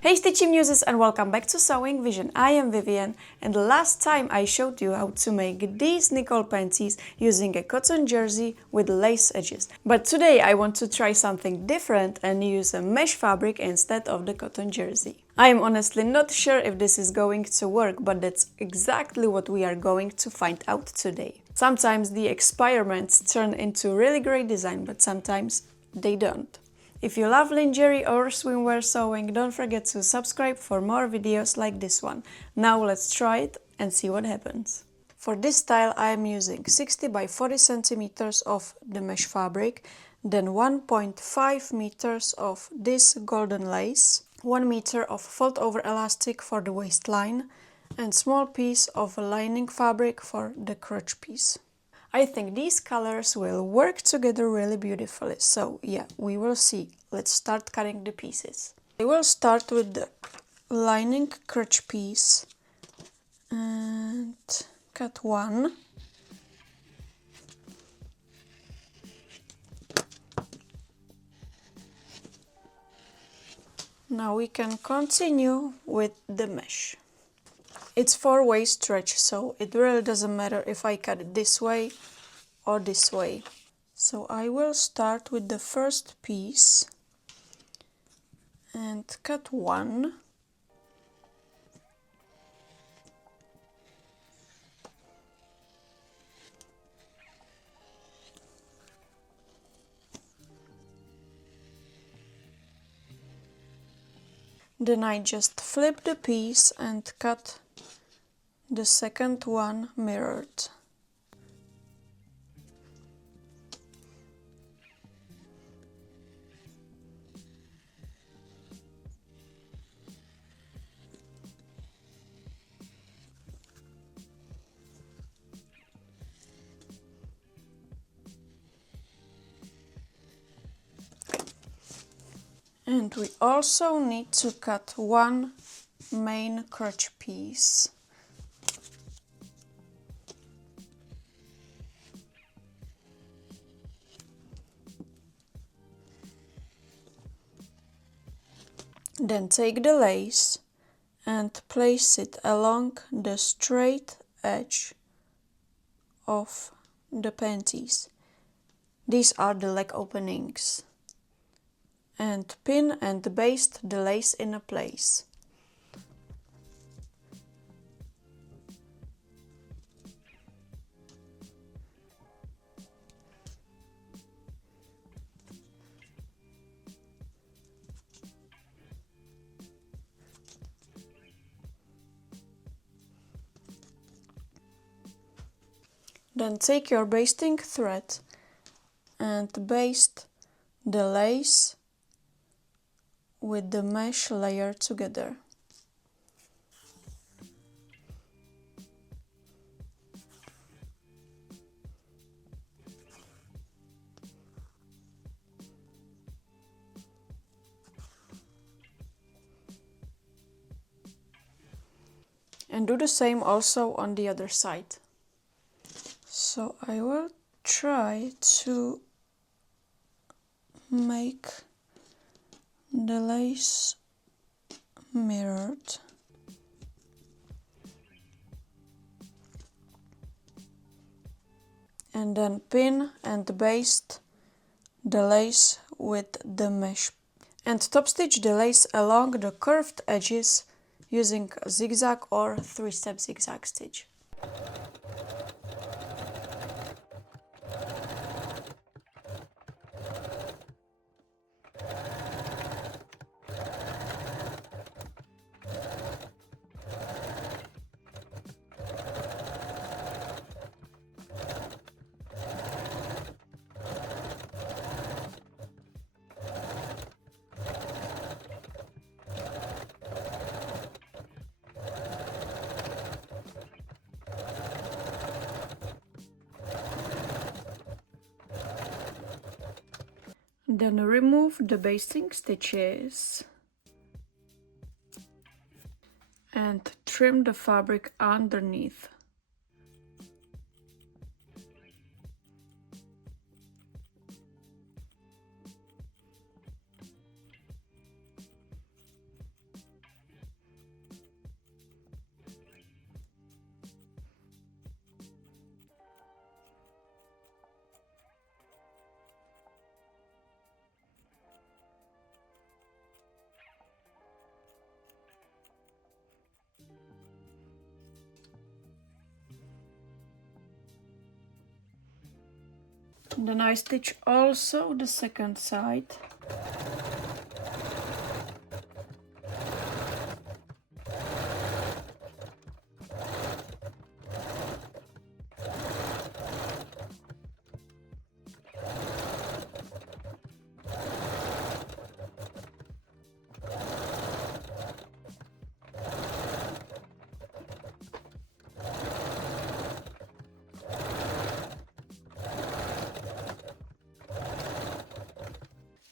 Hey Stitchy Muses and welcome back to Sewing Vision. I am Vivian and last time I showed you how to make these Nicole Panties using a cotton jersey with lace edges. But today I want to try something different and use a mesh fabric instead of the cotton jersey. I am honestly not sure if this is going to work, but that's exactly what we are going to find out today. Sometimes the experiments turn into really great design, but sometimes they don't. If you love lingerie or swimwear sewing, don't forget to subscribe for more videos like this one. Now let's try it and see what happens. For this style I am using 60 by 40 centimeters of the mesh fabric, then 1.5 meters of this golden lace, 1 meter of fold over elastic for the waistline, and small piece of lining fabric for the crotch piece. I think these colors will work together really beautifully, so yeah, we will see. Let's start cutting the pieces. I will start with the lining crotch piece and cut one. Now we can continue with the mesh. It's 4-way stretch, so it really doesn't matter if I cut it this way or this way. So I will start with the first piece and cut one. Then I just flip the piece and cut the second one mirrored. And we also need to cut one main crotch piece. Then take the lace and place it along the straight edge of the panties. These are the leg openings. And pin and baste the lace in place. Then take your basting thread and baste the lace with the mesh layer together. And do the same also on the other side. So I will try to make the lace mirrored. And then pin and baste the lace with the mesh. And top stitch the lace along the curved edges using a zigzag or 3-step zigzag stitch. Then remove the basting stitches and trim the fabric underneath. Then I stitch also the second side.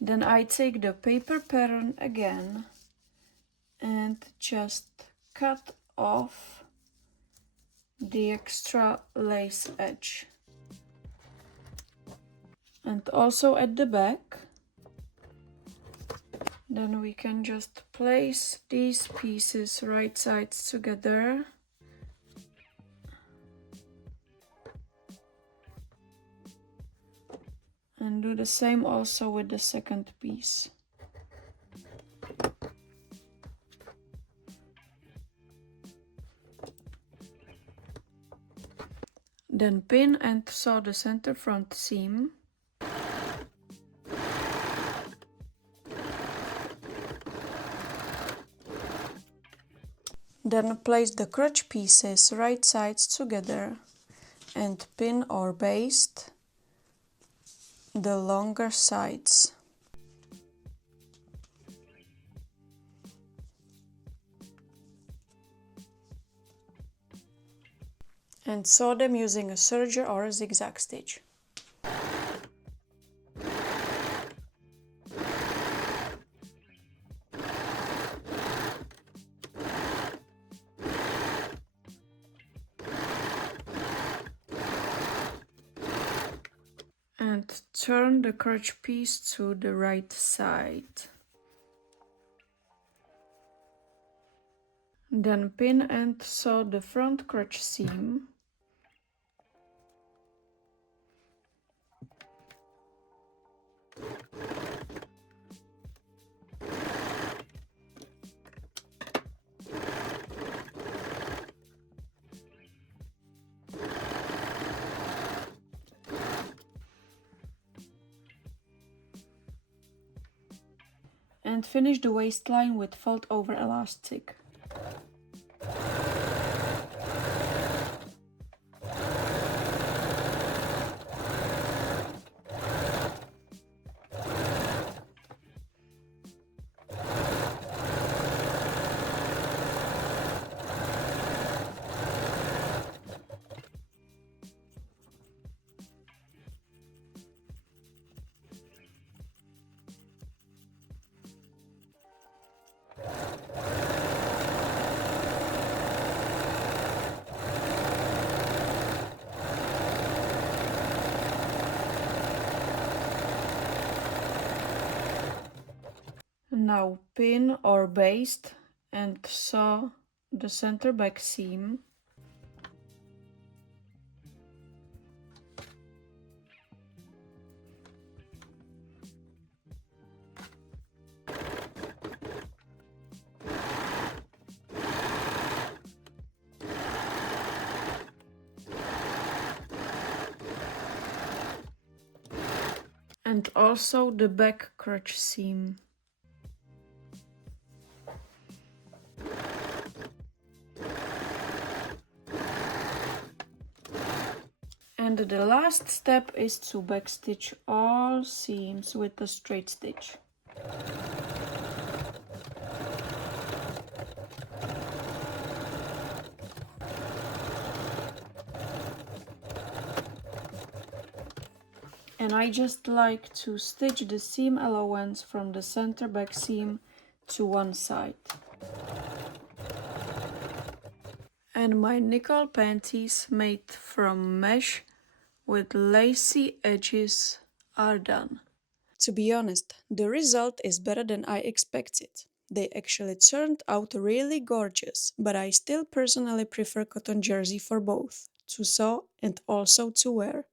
Then I take the paper pattern again and just cut off the extra lace edge. And also at the back. Then we can just place these pieces right sides together. And do the same also with the second piece. Then pin and sew the center front seam. Then place the crotch pieces right sides together and pin or baste the longer sides. And sew them using a serger or a zigzag stitch. And turn the crotch piece to the right side. Then pin and sew the front crotch seam. And finish the waistline with fold over elastic. Now pin or baste and sew the center back seam. And also the back crotch seam. And the last step is to backstitch all seams with a straight stitch. And I just like to stitch the seam allowance from the center back seam to one side. And my Nicole panties made from mesh with lacy edges are done. To be honest, the result is better than I expected. They actually turned out really gorgeous, but I still personally prefer cotton jersey for both, to sew and also to wear.